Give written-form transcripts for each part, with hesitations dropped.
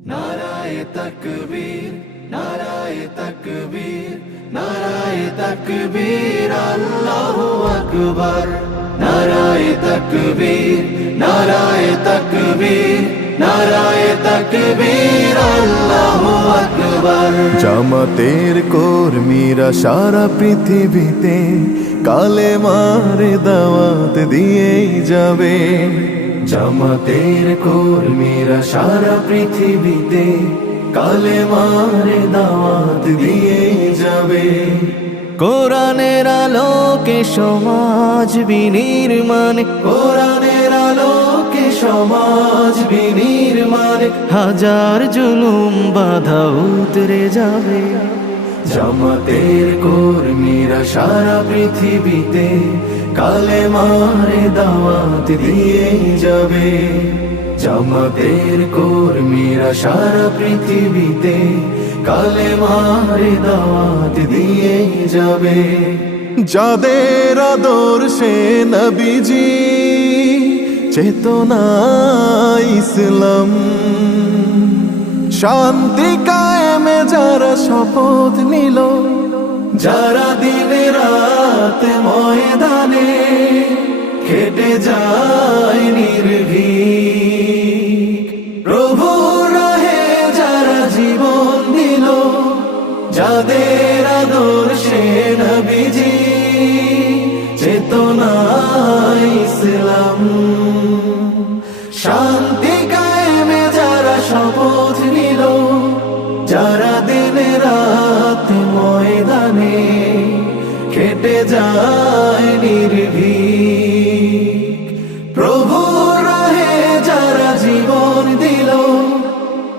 নারায়ে তাকবীর, নারায়ে তাকবীর, নারায়ে তাকবীর, আল্লাহু আকবার। নারায়ে তাকবীর, নারায়ে তাকবীর, নারায়ে তাকবীর, আল্লাহু আকবার। জামাতের কর্মীরা সারা পৃথিবীতে কালেমার দাওয়াত দিয়েই যাবে। জামাতের কর্মীরা সারা পৃথিবীতে কালেমার দাওয়াত দিয়ে যাবে। কোরআনের আলোকে সমাজ বিনির্মাণ, কোরআনের আলোকে সমাজ বিনির্মাণ, হাজার জুলুম বাধা উতরে যাবে। জামাতের কর্মীরা সারা পৃথিবীতে কালেমার দাওয়াত দিয়ে যাবে। জামাতের কর্মীরা সারা পৃথিবীতে কালেমার দাওয়াত দিয়ে যাবে। যাদের আদর্শে নবীজি চেতনা ইসলাম, শান্তি কায়েমে যারা শপথ নিল, যারা দিনে রাত ময়দানে খেটে যায় নির্ভীক, প্রভুর রাহে যারা জীবন দিল, যাদের আদর্শে নবীজি চেতনা ইসলাম, শান্তি কায়েমে যারা শপথ নিল, যারা দিনে রাত ময়দানে খেটে যায় নির্ভীক, প্রভুর রাহে যারা জীবন দিল,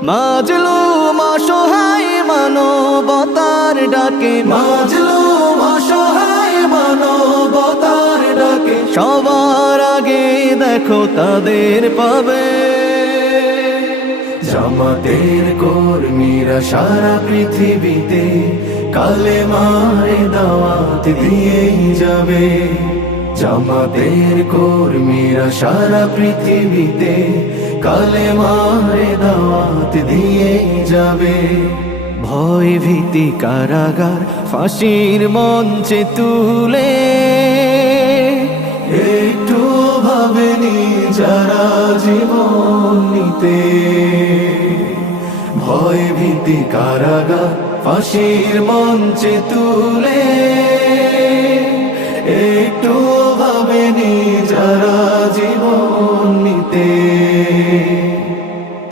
মাজলুম অসহায় মানবতার ডাকে, মাজলুম অসহায় মানবতার ডাকে, সবার আগে দেখো তাদের পাবে। জামাতের কর্মীরা সারা পৃথিবীতে কালেমার দাওয়াত দিয়ে যাবে। জামাতের কর্মীরা সারা পৃথিবীতে কালেমার দাওয়াত দিয়ে যাবে। ভয় ভীতি কারাগার ফাঁসির মঞ্চে তুলে, একটু ভাবেনি যারা জীবন নিতে, ভয় ভীতি কারাগার ফাঁসির মঞ্চে তুলে, একটু ভাবেনি যারা জীবন নিতে।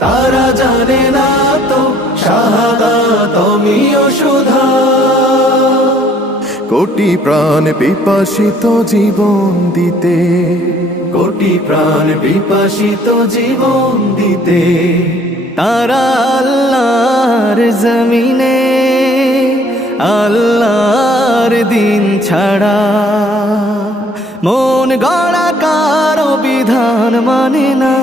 তারা জানে না তো শাহাদাত আমিও সুধা, কোটি প্রাণ পিপাসিত জীবন দিতে, কোটি প্রাণ বিপাসিত জীবন দিতে। তারা আল্লাহর জমিনে আল্লাহর দিন ছাড়া মন গড়া কারো বিধান মানে না।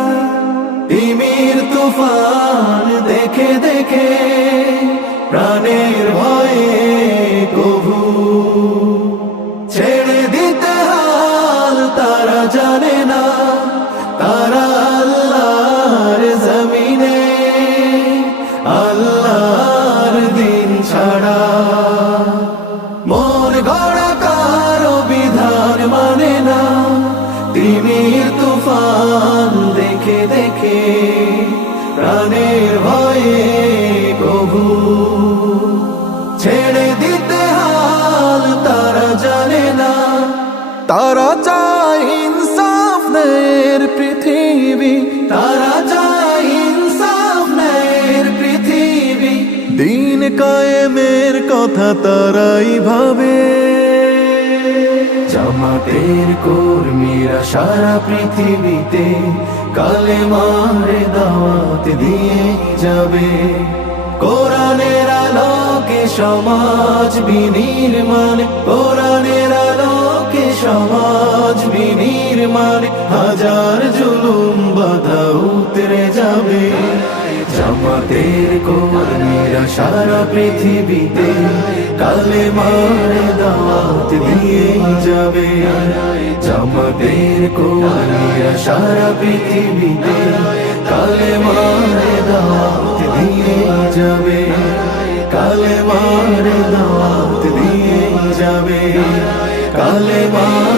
তিমির তুফান দেখে দেখে প্রাণের ভয়ে কভু ছেড়ে দিতে হাল তারা জানে না। তারা আল্লাহর জমিনে আল্লাহর দিন ছাড়া মন গড়া কারো বিধান মানে না। তিমির তুফান দেখে দেখে প্রাণের ভয়ে কভু ছেড়ে দিতে হাল তারা জানে না। তারা চায় ইনসাফ ন্যায়ের পৃথিবী, তারা চায় ইনসাফ ন্যায়ের পৃথিবী, দিন কায়েমের কথা তারাই ভাবে। জামাতের কর্মীরা সারা পৃথিবীতে কালেমার দাওয়াত দিয়ে যাবে। কোরআনের আলোকে সমাজ বিনির্মাণ, কোরআনের আলোকে সমাজ বিনির্মাণ, হাজার জুলুম বাধা উতরে যাবে। জামাতের কর্মীরা সারা পৃথিবীতে কালেমার দাওয়াত দিয়ে যাবে। জামাতের কর্মীরা সারা পৃথিবীতে কালেমার দাওয়াত দিয়ে যাবে, কালেমার দাওয়াত দিয়ে যাবে, কালেমার